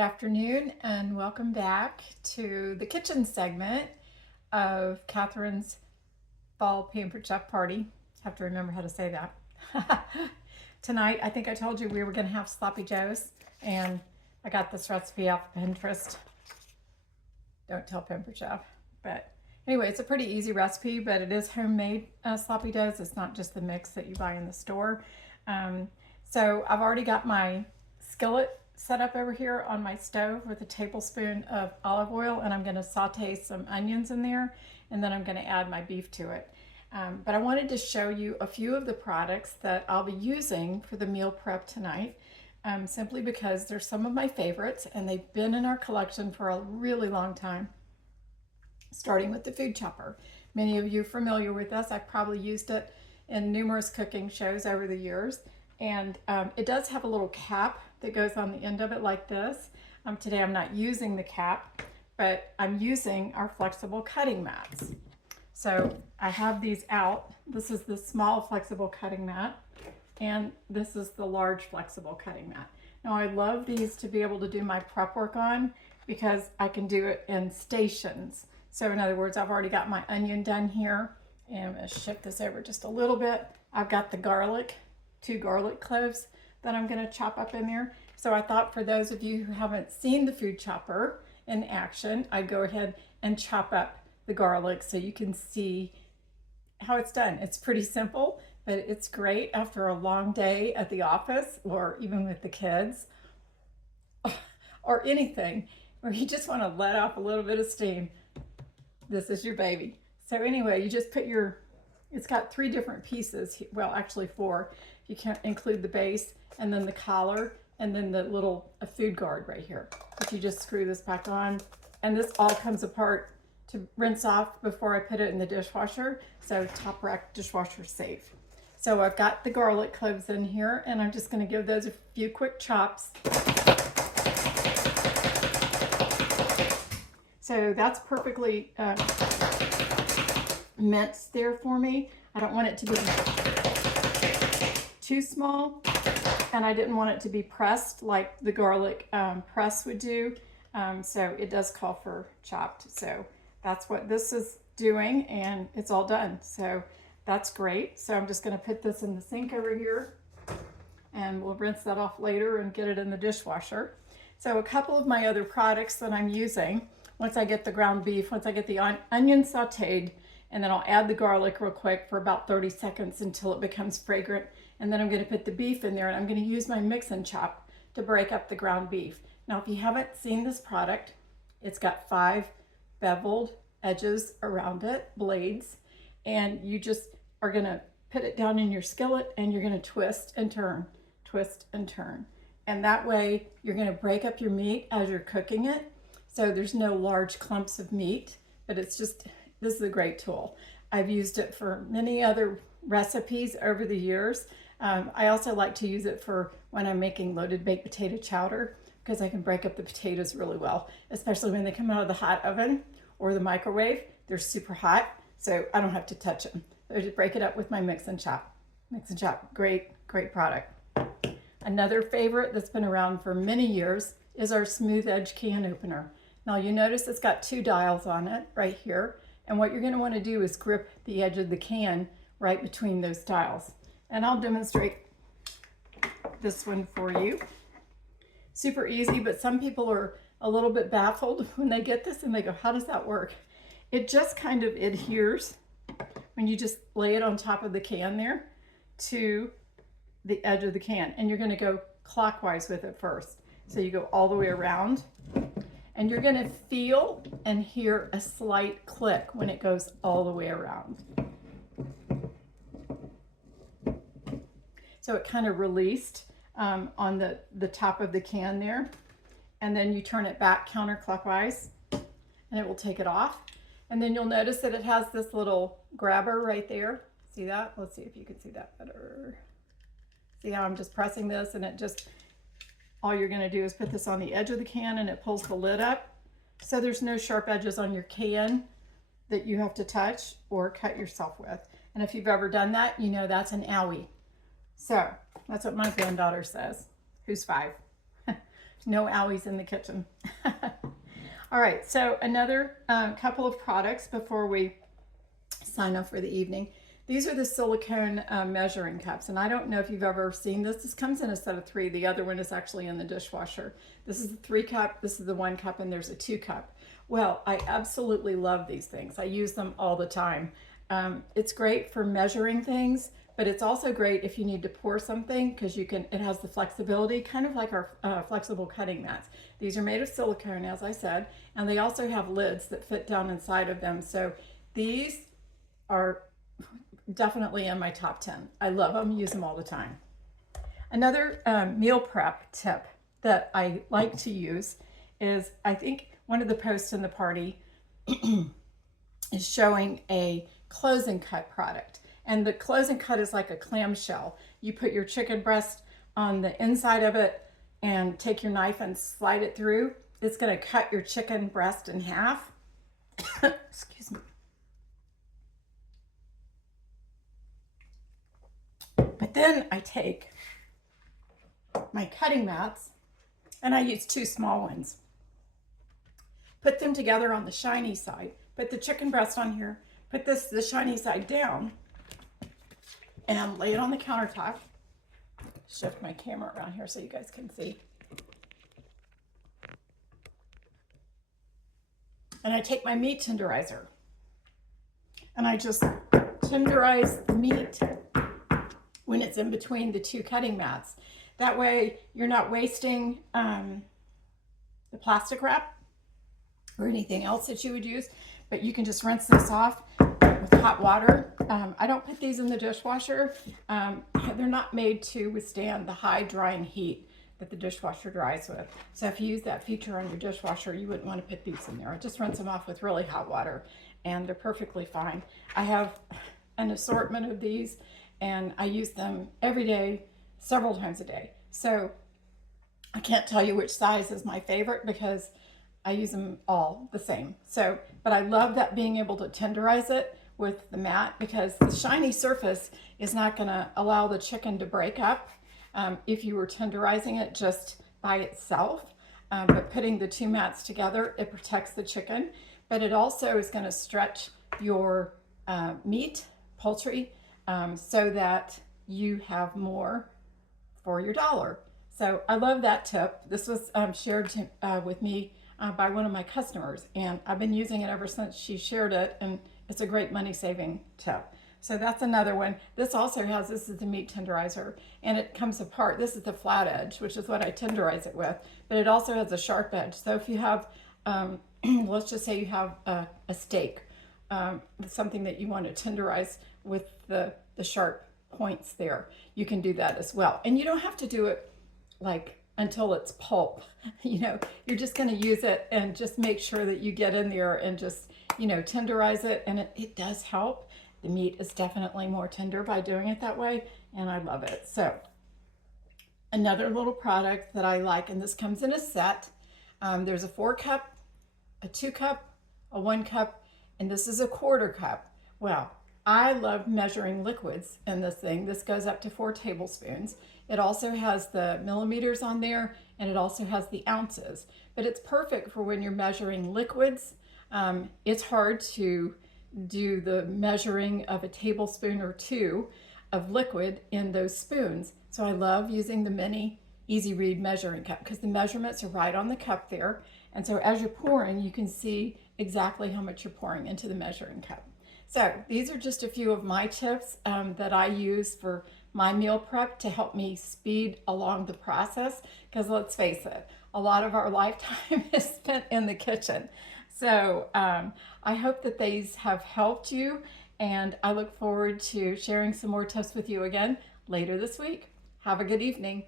afternoon and welcome back to the kitchen segment of Catherine's Fall Pampered Chef Party. Have to remember how to say that. Tonight, I think I told you we were going to have sloppy joes, and I got this recipe off of Pinterest. Don't tell Pampered Chef. But anyway, it's a pretty easy recipe, but it is homemade sloppy joes. It's not just the mix that you buy in the store. So I've already got my skillet set up over here on my stove with a tablespoon of olive oil, and I'm going to saute some onions in there, and then I'm going to add my beef to it. But I wanted to show you a few of the products that I'll be using for the meal prep tonight, simply because they're some of my favorites and they've been in our collection for a really long time. Starting with the food chopper. Many of you are familiar with this. I've probably used it in numerous cooking shows over the years. And it does have a little cap that goes on the end of it like this. Today I'm not using the cap, but I'm using our flexible cutting mats. So I have these out. This is the small flexible cutting mat, and this is the large flexible cutting mat. Now I love these to be able to do my prep work on because I can do it in stations. So in other words, I've already got my onion done here, and I'm going to shift this over just a little bit. I've got the garlic, 2 garlic cloves that I'm going to chop up in there. So I thought for those of you who haven't seen the food chopper in action, I'd go ahead and chop up the garlic so you can see how it's done. It's pretty simple, but it's great after a long day at the office or even with the kids or anything where you just want to let off a little bit of steam. This is your baby. So anyway, you just put it's got 3 different pieces. Well, actually 4. You can't include the base and then the collar and then the little food guard right here. But you just screw this back on, and this all comes apart to rinse off before I put it in the dishwasher. So top rack dishwasher safe. So I've got the garlic cloves in here, and I'm just going to give those a few quick chops. So that's perfectly minced there for me. I don't want it to be too small, and I didn't want it to be pressed like the garlic press would do. So it does call for chopped. So that's what this is doing, and it's all done. So that's great. So I'm just going to put this in the sink over here, and we'll rinse that off later and get it in the dishwasher. So a couple of my other products that I'm using, once I get the ground beef, once I get the onion sauteed, and then I'll add the garlic real quick for about 30 seconds until it becomes fragrant. And then I'm going to put the beef in there, and I'm going to use my mix and chop to break up the ground beef. Now, if you haven't seen this product, it's got 5 beveled edges around it, blades, and you just are going to put it down in your skillet, and you're going to twist and turn, twist and turn. And that way you're going to break up your meat as you're cooking it. So there's no large clumps of meat, but it's just, this is a great tool. I've used it for many other recipes over the years. I also like to use it for when I'm making loaded baked potato chowder, because I can break up the potatoes really well, especially when they come out of the hot oven or the microwave. They're super hot, so I don't have to touch them. So I just break it up with my mix and chop. Mix and chop, great, great product. Another favorite that's been around for many years is our smooth edge can opener. Now you notice it's got 2 dials on it right here. And what you're going to want to do is grip the edge of the can right between those dials. And I'll demonstrate this one for you. Super easy, but some people are a little bit baffled when they get this and they go, how does that work? It just kind of adheres when you just lay it on top of the can there to the edge of the can. And you're going to go clockwise with it first. So you go all the way around. And you're going to feel and hear a slight click when it goes all the way around. So it kind of released on the top of the can there. And then you turn it back counterclockwise, and it will take it off. And then you'll notice that it has this little grabber right there. See that? Let's see if you can see that better. See how I'm just pressing this, and it just... all you're going to do is put this on the edge of the can, and it pulls the lid up. So there's no sharp edges on your can that you have to touch or cut yourself with. And if you've ever done that, you know that's an owie. So that's what my granddaughter says, who's 5. No owies in the kitchen. All right, so another couple of products before we sign off for the evening. These are the silicone measuring cups, and I don't know if you've ever seen this. This comes in a set of 3. The other one is actually in the dishwasher. This is the 3 cup, this is the 1 cup, and there's a 2 cup. Well, I absolutely love these things. I use them all the time. It's great for measuring things, but it's also great if you need to pour something, because it has the flexibility, kind of like our flexible cutting mats. These are made of silicone, as I said, and they also have lids that fit down inside of them. So these are definitely in my top 10. I love them, use them all the time. Another meal prep tip that I like to use is, I think one of the posts in the party is showing a close and cut product. And the close and cut is like a clamshell. You put your chicken breast on the inside of it and take your knife and slide it through. It's going to cut your chicken breast in half. Excuse me. But then I take my cutting mats, and I use 2 small ones. Put them together on the shiny side. Put the chicken breast on here. Put the shiny side down, and lay it on the countertop. Shift my camera around here so you guys can see. And I take my meat tenderizer, and I just tenderize the meat when it's in between the 2 cutting mats. That way you're not wasting the plastic wrap or anything else that you would use, but you can just rinse this off with hot water. I don't put these in the dishwasher. They're not made to withstand the high drying heat that the dishwasher dries with. So if you use that feature on your dishwasher, you wouldn't want to put these in there. I just rinse them off with really hot water, and they're perfectly fine. I have an assortment of these, and I use them every day, several times a day. So I can't tell you which size is my favorite, because I use them all the same. So, but I love that being able to tenderize it with the mat, because the shiny surface is not going to allow the chicken to break up if you were tenderizing it just by itself. But putting the 2 mats together, it protects the chicken, but it also is going to stretch your meat, poultry, so that you have more for your dollar. So I love that tip. This was shared with me by one of my customers, and I've been using it ever since she shared it, and it's a great money-saving tip. So that's another one. This also has, this is the meat tenderizer, and it comes apart. This is the flat edge, which is what I tenderize it with, but it also has a sharp edge. So if you have, let's just say you have a steak, something that you want to tenderize with the sharp points there, you can do that as well. And you don't have to do it like until it's pulp. You're just going to use it and just make sure that you get in there and just, tenderize it. And it does help. The meat is definitely more tender by doing it that way, and I love it. So another little product that I like, and this comes in a set. There's a 4 cup, a 2 cup, a 1 cup, and this is a 1/4 cup. Well, I love measuring liquids in this thing. This goes up to 4 tablespoons. It also has the milliliters on there, and it also has the ounces. But it's perfect for when you're measuring liquids. It's hard to do the measuring of a tablespoon or 2 of liquid in those spoons. So I love using the mini Easy Read measuring cup, because the measurements are right on the cup there. And so as you're pouring, you can see exactly how much you're pouring into the measuring cup. So these are just a few of my tips that I use for my meal prep to help me speed along the process, because let's face it, a lot of our lifetime is spent in the kitchen. So I hope that these have helped you, and I look forward to sharing some more tips with you again later this week. Have a good evening.